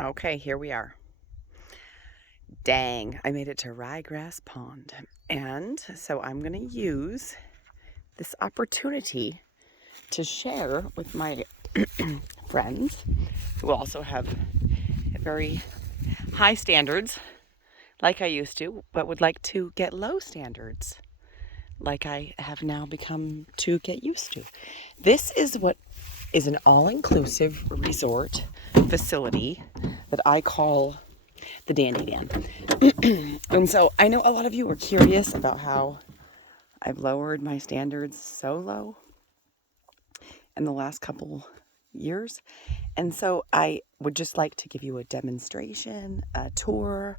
Okay, here we are. Dang, I made it to Ryegrass Pond. And so I'm going to use this opportunity to share with my friends who also have very high standards, like I used to, but would like to get low standards, like I have now become to get used to. This is what is an all-inclusive resort facility that I call the Dandy Dan. And so I know a lot of you were curious about how I've lowered my standards so low in the last couple years. And so I would just like to give you a demonstration, a tour,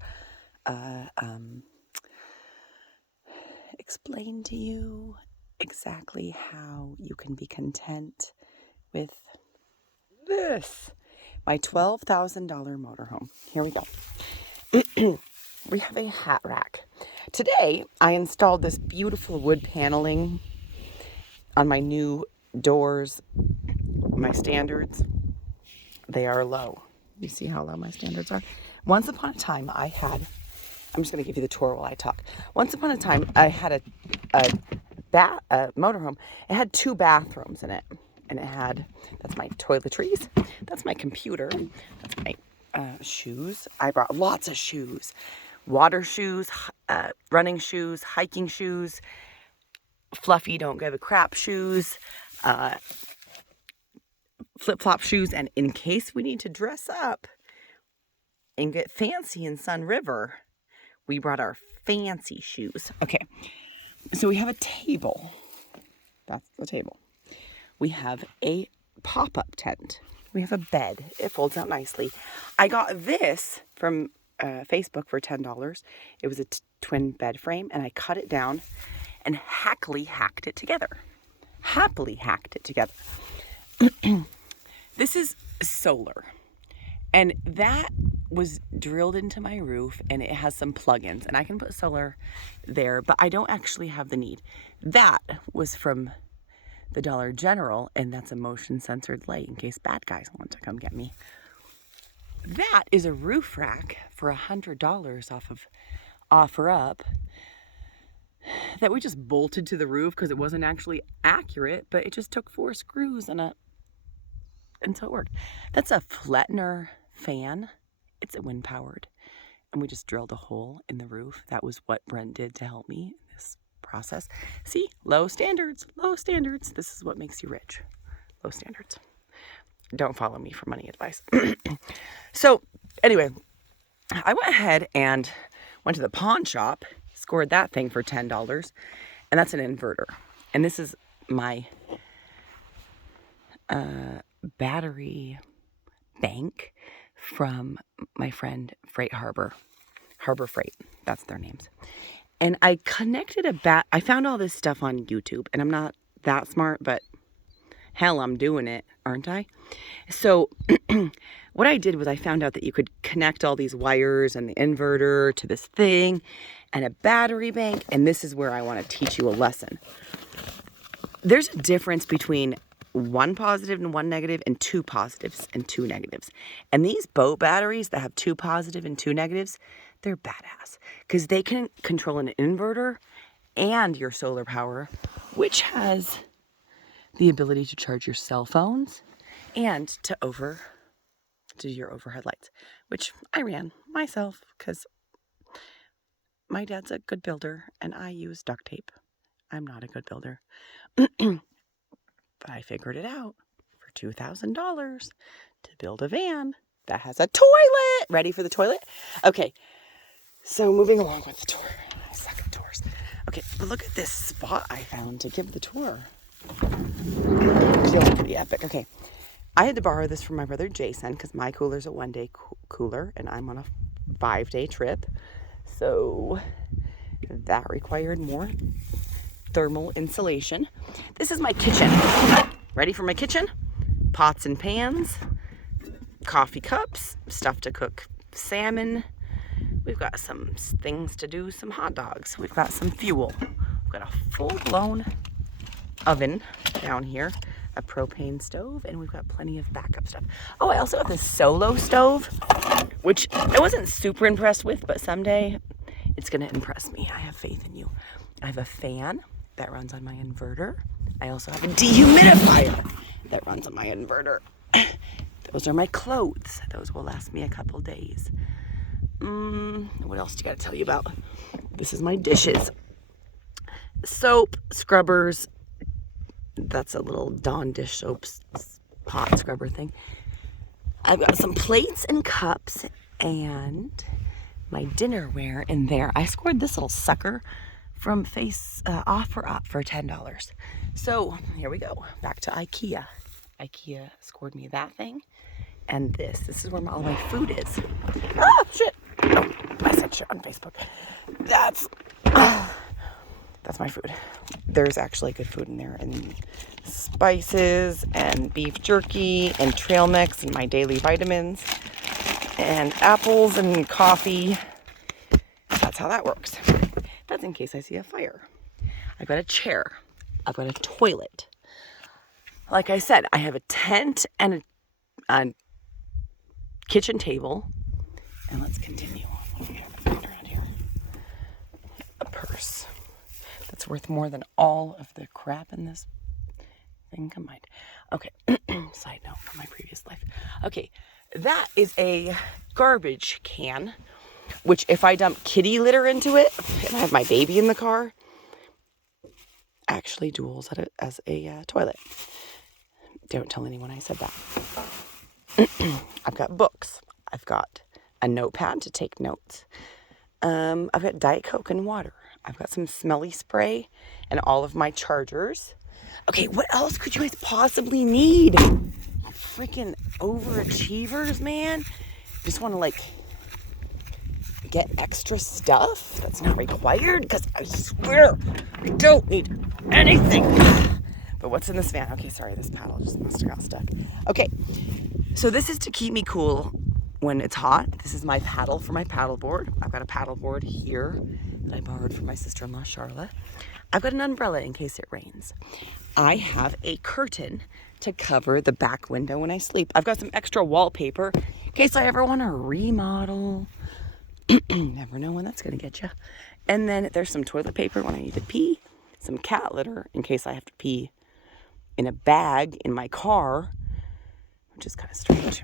explain to you exactly how you can be content with this, my $12,000 motorhome. Here we go. We have a hat rack. Today, I installed this beautiful wood paneling on my new doors. My standards, they are low. You see how low my standards are? Once upon a time, I'm just going to give you the tour while I talk. Once upon a time, I had a motorhome. It had 2 bathrooms in it. And that's my toiletries, that's my computer, that's my shoes. I brought lots of shoes. Water shoes, running shoes, hiking shoes, fluffy don't give a crap shoes, flip-flop shoes, and in case we need to dress up and get fancy in Sun River, we brought our fancy shoes. Okay, so we have a table. That's the table. We have a pop-up tent. We have a bed. It folds out nicely. I got this from Facebook for $10. It was a twin bed frame, and I cut it down and happily hacked it together. This is solar, and that was drilled into my roof, and it has some plugins, and I can put solar there, but I don't actually have the need. That was from the Dollar General, and that's a motion censored light in case bad guys want to come get me. That is a roof rack for $100 off of OfferUp that we just bolted to the roof because it wasn't actually accurate, but it just took 4 screws and so it worked. That's a Flettner fan. It's a wind powered, and we just drilled a hole in the roof. That was what Brent did to help me in this process. See, low standards. This is what makes you rich. Low standards. Don't follow me for money advice. So anyway, I went ahead and went to the pawn shop, scored that thing for $10, and that's an inverter. And this is my battery bank from my friend Freight Harbor Freight. That's their names. And I connected I found all this stuff on YouTube, and I'm not that smart, but hell, I'm doing it, aren't I? So what I did was I found out that you could connect all these wires and the inverter to this thing and a battery bank, and this is where I want to teach you a lesson. There's a difference between 1 positive and 1 negative and 2 positives and 2 negatives. And these boat batteries that have 2 positive and 2 negatives, they're badass because they can control an inverter and your solar power, which has the ability to charge your cell phones and to do your overhead lights, which I ran myself because my dad's a good builder and I use duct tape. I'm not a good builder. But I figured it out for $2,000 to build a van that has a toilet. Ready for the toilet? Okay, so moving along with the tour. I suck at tours. Okay, but look at this spot I found to give the tour. It feels pretty epic. Okay, I had to borrow this from my brother Jason because my cooler's a 1-day cooler and I'm on a 5-day trip. So that required more thermal insulation. This is my kitchen. Ready for my kitchen? Pots and pans, coffee cups, stuff to cook salmon. We've got some things to do some hot dogs. We've got some fuel. We've got a full-blown oven down here, a propane stove, and we've got plenty of backup stuff. Oh, I also have this solo stove which I wasn't super impressed with, but someday it's gonna impress me. I have faith in you. I have a fan that runs on my inverter. I also have a dehumidifier that runs on my inverter. Those are my clothes. Those will last me a couple days. What else do you gotta tell you about? This is my dishes. Soap, scrubbers. That's a little Dawn dish soap pot scrubber thing. I've got some plates and cups and my dinnerware in there. I scored this little sucker from OfferUp for $10. So here we go, back to IKEA. IKEA scored me that thing and this. This is where all my food is. Ah, shit. Oh, I said shit on Facebook. That's my food. There's actually good food in there, and spices and beef jerky and trail mix and my daily vitamins and apples and coffee. That's how that works. That's in case I see a fire. I've got a chair. I've got a toilet. Like I said, I have a tent and a kitchen table. And let's continue. What do we have around here? A purse. That's worth more than all of the crap in this thing combined. Okay, side note from my previous life. Okay, that is a garbage can, which if I dump kitty litter into it, and I have my baby in the car, actually duels as a toilet. Don't tell anyone I said that. I've got books. I've got a notepad to take notes. I've got Diet Coke and water. I've got some smelly spray and all of my chargers. Okay, what else could you guys possibly need? Freaking overachievers, man. Just want to like get extra stuff that's not required, because I swear I don't need anything. But what's in this van? Okay, sorry, this paddle just must have got stuck. Okay, so this is to keep me cool when it's hot. This is my paddle for my paddleboard. I've got a paddleboard here that I borrowed from my sister-in-law, Charlotte. I've got an umbrella in case it rains. I have a curtain to cover the back window when I sleep. I've got some extra wallpaper in case I ever want to remodel. Never know when that's going to get you. And then there's some toilet paper when I need to pee. Some cat litter in case I have to pee in a bag in my car, which is kind of strange.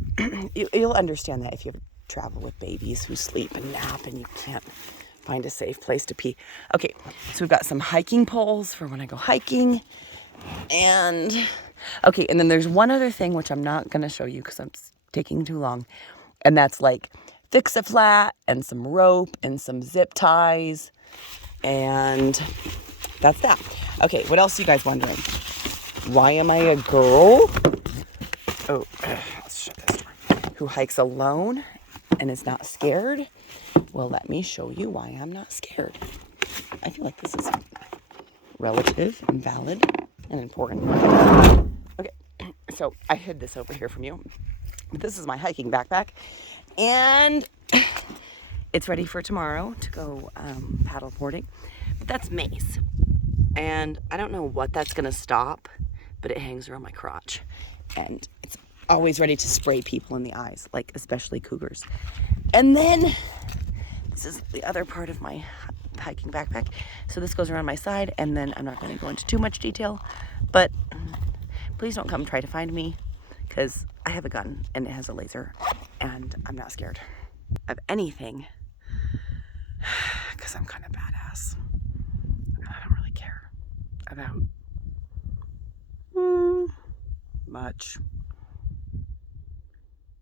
You'll understand that if you travel with babies who sleep and nap and you can't find a safe place to pee. Okay, so we've got some hiking poles for when I go hiking. And, okay, and then there's one other thing which I'm not going to show you because I'm taking too long. And that's like Fix-A-Flat and some rope and some zip ties. And that's that. Okay, what else are you guys wondering? Why am I a girl? Oh, let's shut this door. Who hikes alone and is not scared? Well, let me show you why I'm not scared. I feel like this is relative and valid and important. Okay, so I hid this over here from you. This is my hiking backpack, and it's ready for tomorrow to go paddle boarding. But that's mace, and I don't know what that's gonna stop, but it hangs around my crotch, and it's always ready to spray people in the eyes, like especially cougars. And then this is the other part of my hiking backpack. So this goes around my side, and then I'm not going to go into too much detail, but please don't come try to find me, because I have a gun and it has a laser, and I'm not scared of anything, because I'm kind of badass. And I don't really care about much.